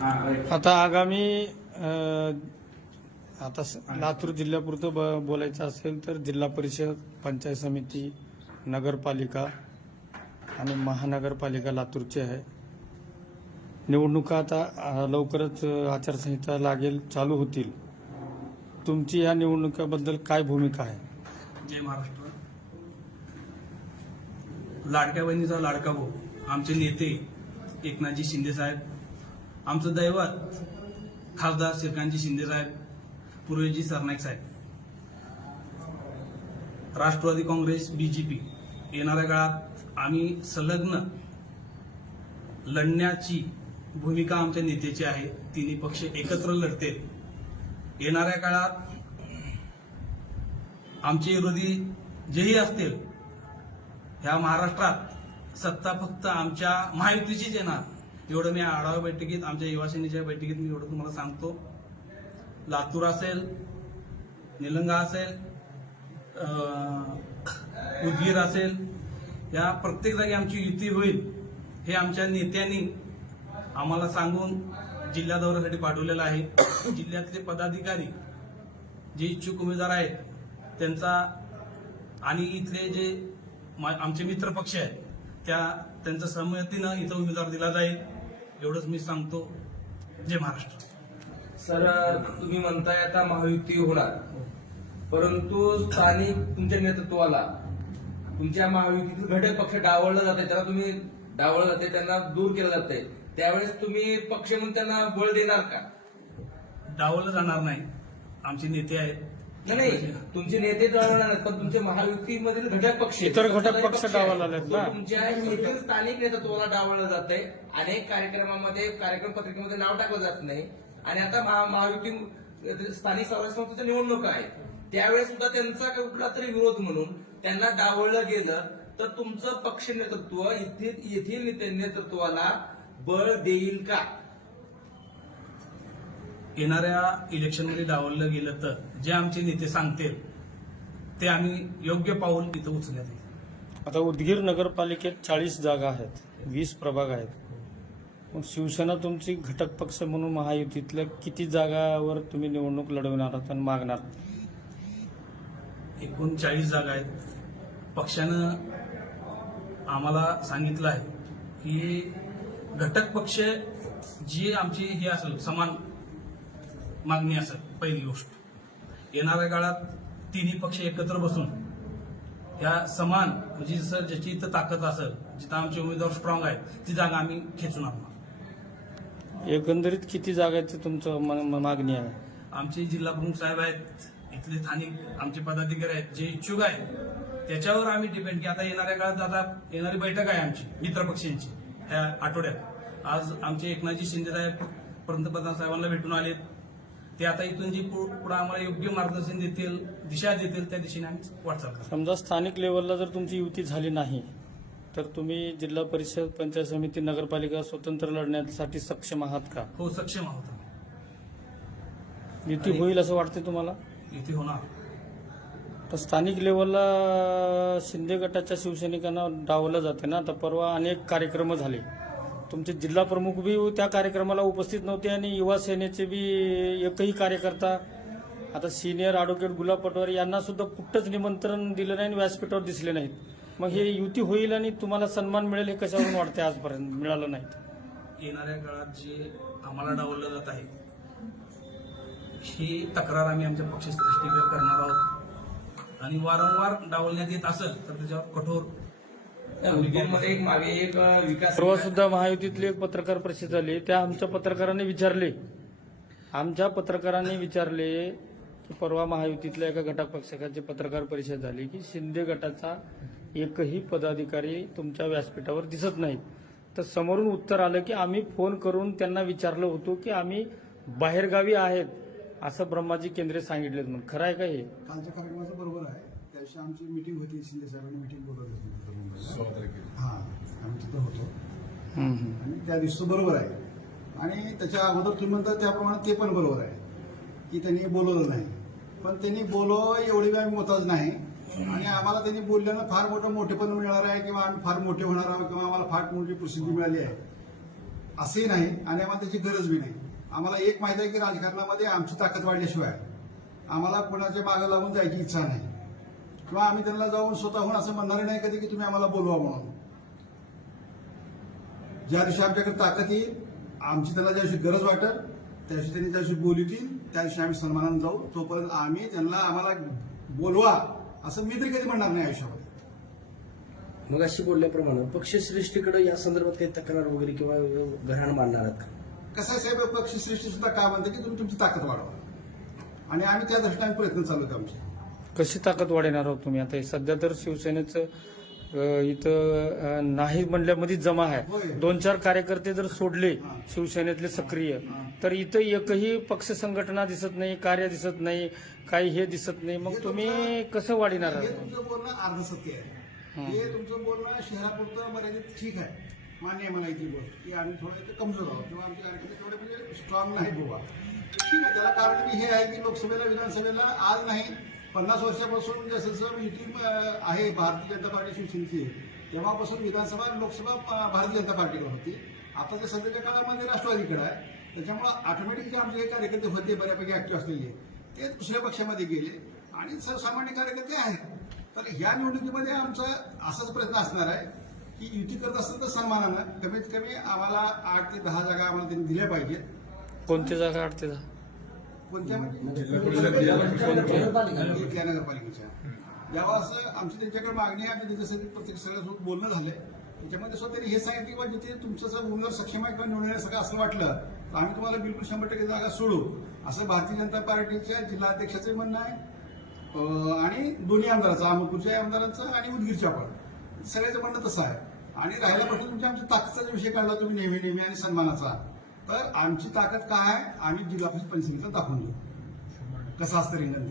आता आगामी आता लातूर जिल्ह्यापुरतं ब- बोलायचं असेल तर जिल्हा परिषद पंचायत समिती नगरपालिका आणि महानगरपालिका लातूरची आहे. निवडणुका आता लवकरच आचारसंहिता लागेल चालू होतील. तुमची या निवडणुकाबद्दल काय भूमिका आहे? जय महाराष्ट्र. लाडक्या बहिणीचा लाडका भाऊ आमचे नेते एकनाथजी शिंदे साहेब आमचं दैवत खासदार श्रीकांतजी शिंदे साहेब पूर्वेजी सरनाईक साहेब. राष्ट्रवादी काँग्रेस बीजेपी. येणाऱ्या काळात आम्ही संलग्न लढण्याची भूमिका आमच्या नेत्याची आहे. तिन्ही पक्ष एकत्र लढतील. येणाऱ्या काळात आमचे विरोधी जेही असतील ह्या महाराष्ट्रात सत्ता फक्त आमच्या महायुतीचीच येणार. एवढं मी आढावा बैठकीत आमच्या युवा सेनेच्या बैठकीत मी एवढं तुम्हाला सांगतो. लातूर असेल निलंगा असेल उदगीर असेल या प्रत्येक जागी आमची युती होईल हे आमच्या नेत्यांनी आम्हाला सांगून जिल्हा दौऱ्यासाठी पाठवलेलं आहे. जिल्ह्यातले पदाधिकारी जे इच्छुक उमेदवार आहेत त्यांचा आणि इथले जे मा- आमचे मित्र पक्ष आहेत त्या त्यांच्या सहमतीनं इथं उमेदवार दिला जाईल. एवढंच मी सांगतो. जय महाराष्ट्र. सर तुम्ही म्हणताय आता महायुती होणार. परंतु स्थानिक तुमच्या नेतृत्वाला तुमच्या महायुतीतील घटक पक्ष डावळला जाते त्याला तुम्ही डावळलं जाते त्यांना दूर केलं जाते त्यावेळेस तुम्ही पक्ष म्हणून त्यांना बळ देणार का? डावलं जाणार नाही. आमचे नेते आहेत. नाही, तुमचे नेते डावळणार नाहीत पण तुमचे महायुतीमधील घटक पक्ष इतर घटक पक्ष ना? तो तुमच्या येथील स्थानिक नेतृत्वाला डावळलं जाते अनेक कार्यक्रमामध्ये कार्यक्रम पत्रिकेमध्ये नाव टाकलं जात नाही. आणि आता महा- महायुती स्थानिक स्वराज्य संस्थेच्या निवडणुका आहेत. त्यावेळेस सुद्धा त्यांचा कुठला तरी विरोध म्हणून त्यांना डावळलं गेलं. तर तुमचं पक्ष नेतृत्व येथील येथील नेते- नेतृत्वाला बळ देईल का? येणाऱ्या इलेक्शनमध्ये डावललं गेलं तर जे आमचे नेते सांगतील ते आम्ही योग्य पाऊल इथं उचलण्यात येईल आता उदगीर नगरपालिकेत चाळीस जागा आहेत वीस प्रभाग आहेत. मग शिवसेना तुमची घटक पक्ष म्हणून महायुतीतल्या किती जागावर तुम्ही निवडणूक लढवणार आहात आणि मागणार? एकूण चाळीस जागा आहेत. पक्षानं आम्हाला सांगितलं आहे की घटक पक्ष जी आमची ही असेल समान मागणी असेल पहिली गोष्ट. येणाऱ्या काळात तिन्ही पक्ष एकत्र बसून या समान म्हणजे जसं ज्याची इथं ताकद असेल जिथं आमचे उमेदवार स्ट्रॉंग आहेत ती जागा आम्ही खेचून आणणार. एकंदरीत किती जागाची तुमचं मागणी आहे? आमचे जिल्हा प्रमुख साहेब आहेत इथले स्थानिक आमचे पदाधिकारी आहेत जे इच्छुक आहेत त्याच्यावर आम्ही डिपेंड की आता येणाऱ्या काळात आता येणारी बैठक आहे आमची मित्रपक्षांची ह्या आठवड्यात. आज आमचे एकनाथजी शिंदे साहेब पंतप्रधान साहेबांना भेटून आलेत. ते आता इथून जी पुढे आम्हाला योग्य मार्गदर्शन देतील दिशा देतील त्या दिशेने आम्ही वाटचाल करतो. समजा स्थानिक लेवलला जर तुमची युती झाली नाही तर तुम्ही जिल्हा परिषद पंचायत समिती नगरपालिका स्वतंत्र लढण्यासाठी सक्षम आहात का? हो सक्षम आहोत आम्ही. युती होईल असं वाटते तुम्हाला? इथे होणार. तर स्थानिक लेवलला शिंदे गटाच्या शिवसैनिकांना डावलं जाते ना? तर परवा अनेक कार्यक्रम झाले. तुमचे जिल्हा प्रमुख बी त्या कार्यक्रमाला उपस्थित नव्हते आणि युवा सेनेचे बी एकही कार्यकर्ता आता सिनियर ॲडव्होकेट गुलाब पटवारी यांना सुद्धा कुठंच निमंत्रण दिलं नाही आणि व्यासपीठावर दिसले नाहीत. मग हे युती होईल आणि तुम्हाला सन्मान मिळेल हे कशावरून वाटते आजपर्यंत? मिळालं नाही येणाऱ्या काळात जे आम्हाला डावललं जात आहे ही तक्रार आम्ही आमच्या पक्षश्रेष्ठीकडे करणार आहोत. आणि वारंवार डावलण्यात येत असेल तर त्याच्यावर कठोर उद्योगमध्ये एक मागे एक विकास परवा सुद्धा महायुतीतली एक पत्रकार परिषद झाली. त्या आमच्या पत्रकारांनी विचारले. आमच्या पत्रकारांनी विचारले की परवा महायुतीतल्या एका घटक पक्षकाची पत्रकार परिषद झाली की शिंदे गटाचा एकही पदाधिकारी तुमच्या व्यासपीठावर दिसत नाही. तर समोरून उत्तर आलं की आम्ही फोन करून त्यांना विचारलं होतो की आम्ही बाहेरगावी आहेत असं ब्रह्माजी केंद्रे सांगितलेत म्हणून. खरं आहे का हे? कालच्या कार्यक्रमाचं बरोबर आहे. दिवशी आमची मिटिंग होती शिंदे साहेबांनी मिटिंग बोलवली होती हा आम्ही तिथं होतो. आणि त्या दिवशी बरोबर आहे. आणि त्याच्या अगोदर तुम्ही म्हणता त्याप्रमाणे ते पण बरोबर आहे की त्यांनी बोलवलं नाही. पण त्यांनी बोलव एवढी वेळ मोताज नाही. आणि आम्हाला त्यांनी बोलल्यानं फार मोठं मोठेपण मिळणार आहे किंवा आम्ही फार मोठे होणार आहोत किंवा आम्हाला फार मोठी प्रसिद्धी मिळाली आहे. असंही नाही आणि आम्हाला त्याची गरज बी नाही. आम्हाला एक माहिती आहे की राजकारणामध्ये आमची ताकद वाढल्याशिवाय आम्हाला कोणाच्या मागे लागून जायची इच्छा नाही. किंवा आम्ही त्यांना जाऊन स्वतःहून असं म्हणणार नाही कधी की तुम्ही आम्हाला बोलवा म्हणून. ज्या दिवशी आमच्याकडे ताकद येईल आमची त्यांना ज्या दिवशी गरज वाटेल त्या दिवशी त्यांनी त्या दिवशी बोलतील त्या दिवशी आम्ही सन्मानाने जाऊ. तोपर्यंत आम्ही त्यांना आम्हाला बोलवा असं मी तरी कधी म्हणणार नाही आयुष्यामध्ये. मग अशी बोलल्याप्रमाणे पक्षश्रेष्ठीकडे या संदर्भात काही तक्रार वगैरे किंवा घराण मांडणार आहात का? कसं आहे साहेब पक्षश्रेष्ठी सुद्धा काय म्हणते की तुम्ही तुमची ताकद वाढवा? आणि आम्ही त्या दृष्टीने प्रयत्न चालू आहेत आमचे. कशी ताकद वाढवणार आहोत तुम्ही आता हे सध्या तर शिवसेनेचं इथं नाही म्हणल्यामध्येच जमा. आहे दोन चार कार्यकर्ते जर सोडले. शिवसेनेतले सक्रिय. तर इथं एकही पक्ष संघटना दिसत नाही कार्य दिसत नाही काही हे दिसत नाही मग तुम्ही कसं वाढणार आहात? तुमचं बोलणं अर्ध सत्य आहे हं. तुमचं बोलणं शहरापुरतं मर्यादित ठीक आहे मान्य आहे मला इथे गोष्ट की आम्ही थोडं कमजोर आहोत किंवा आमचे कार्यकर्ते थोडे म्हणजे स्ट्रॉंग नाही गोवा ठीक आहे त्याला कारण हे आहे की लोकसभेला विधानसभेला आज नाही पन्नास वर्षापासून जसं जसं युती आहे भारतीय जनता पार्टी शिवसेनेची तेव्हापासून विधानसभा आणि लोकसभा भारतीय जनता पार्टीकडे होती. आता जे सध्याच्या काळामध्ये राष्ट्रवादीकडे आहे त्याच्यामुळं ऑटोमॅटिक जे आमचे कार्यकर्ते होते बऱ्यापैकी ऍक्टिव्ह असलेले ते दुसऱ्या पक्षामध्ये गेले. आणि सर्वसामान्य कार्यकर्ते आहेत. तर ह्या निवडणुकीमध्ये आमचा असाच प्रयत्न असणार आहे की युती करत असताना तर सन्मानानं कमीत कमी आम्हाला आठ ते दहा जागा आम्हाला त्यांनी दिल्या पाहिजेत. कोणत्या जागा अडते कोणत्या इथल्या नगरपालिकेच्या. यावं असं आमची त्यांच्याकडे मागणी आहे आम्ही त्याच्यासाठी प्रत्येक सगळ्यासोबत बोलणं झालंय त्याच्यामध्ये स्वतः त्यांनी हे सांगितलं की बा जिथे तुमचं उमेदवार सक्षम आहे किंवा सगळं असं वाटलं तर आम्ही तुम्हाला बिलकुल शंभर टक्के जागा सोडू. असं भारतीय जनता पार्टीच्या जिल्हाध्यक्षाचं म्हणणं आहे. आणि दोन्ही आमदाराचं अहमदपूरच्या आमदारांचं आणि उदगीरच्या पण. सगळ्याचं म्हणणं तसं आहे. आणि राहिला प्रश्न तुमच्या आमच्या ताकदीचा विषय काढला तुम्ही नेहमी नेहमी आणि सन्मानाचा. तर आमची ताकद काय आहे? आम्ही जिल्हा परिषद पंचायतीला दाखवून घेऊ कसा असतं रिंगण